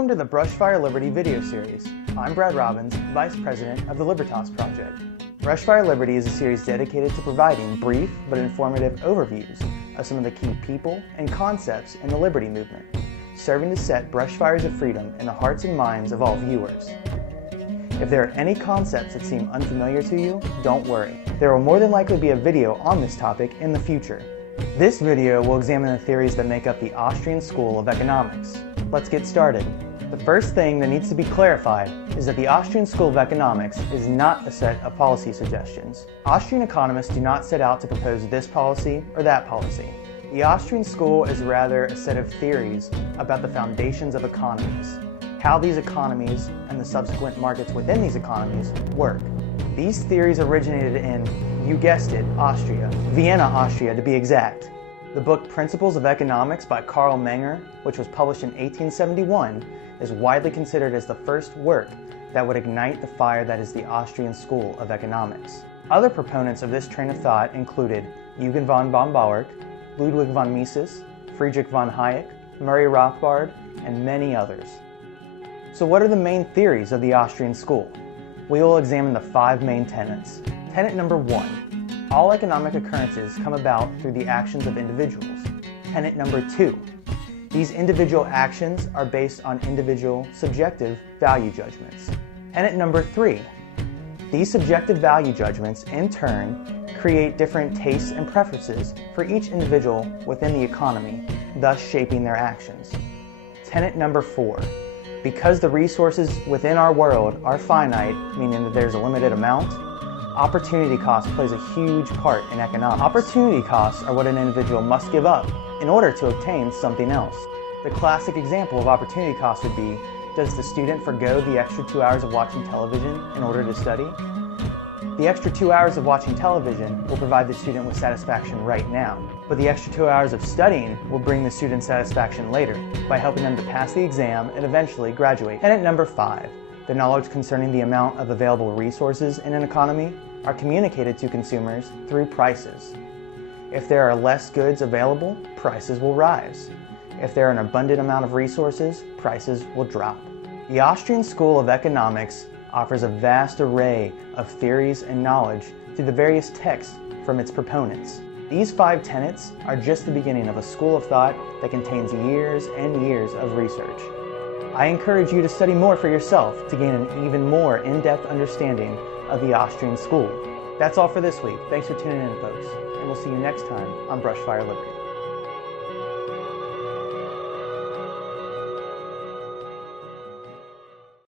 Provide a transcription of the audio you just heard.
Welcome to the Brushfire Liberty video series. I'm Brad Robbins, Vice President of the Libertas Project. Brushfire Liberty is a series dedicated to providing brief but informative overviews of some of the key people and concepts in the Liberty movement, serving to set brushfires of freedom in the hearts and minds of all viewers. If there are any concepts that seem unfamiliar to you, don't worry. There will more than likely be a video on this topic in the future. This video will examine the theories that make up the Austrian School of Economics. Let's get started. The first thing that needs to be clarified is that the Austrian School of Economics is not a set of policy suggestions. Austrian economists do not set out to propose this policy or that policy. The Austrian School is rather a set of theories about the foundations of economies, how these economies and the subsequent markets within these economies work. These theories originated in, you guessed it, Austria, Vienna, Austria to be exact. The book Principles of Economics by Karl Menger, which was published in 1871, is widely considered as the first work that would ignite the fire that is the Austrian School of Economics. Other proponents of this train of thought included Eugen von Bauer, Ludwig von Mises, Friedrich von Hayek, Murray Rothbard, and many others. So what are the main theories of the Austrian School? We will examine the 5 main tenets. Tenet number 1. All economic occurrences come about through the actions of individuals. Tenet number 2. These individual actions are based on individual subjective value judgments. Tenet number 3. These subjective value judgments, in turn, create different tastes and preferences for each individual within the economy, thus shaping their actions. Tenet number 4. Because the resources within our world are finite, meaning that there's a limited amount, opportunity cost plays a huge part in economics. Opportunity costs are what an individual must give up in order to obtain something else. The classic example of opportunity cost would be, does the student forgo the extra 2 hours of watching television in order to study? The extra 2 hours of watching television will provide the student with satisfaction right now, but the extra 2 hours of studying will bring the student satisfaction later by helping them to pass the exam and eventually graduate. Tenet number 5. The knowledge concerning the amount of available resources in an economy are communicated to consumers through prices. If there are less goods available, prices will rise. If there are an abundant amount of resources, prices will drop. The Austrian School of Economics offers a vast array of theories and knowledge through the various texts from its proponents. These 5 tenets are just the beginning of a school of thought that contains years and years of research. I encourage you to study more for yourself to gain an even more in-depth understanding of the Austrian School. That's all for this week. Thanks for tuning in, folks, and we'll see you next time on Brushfire Liberty.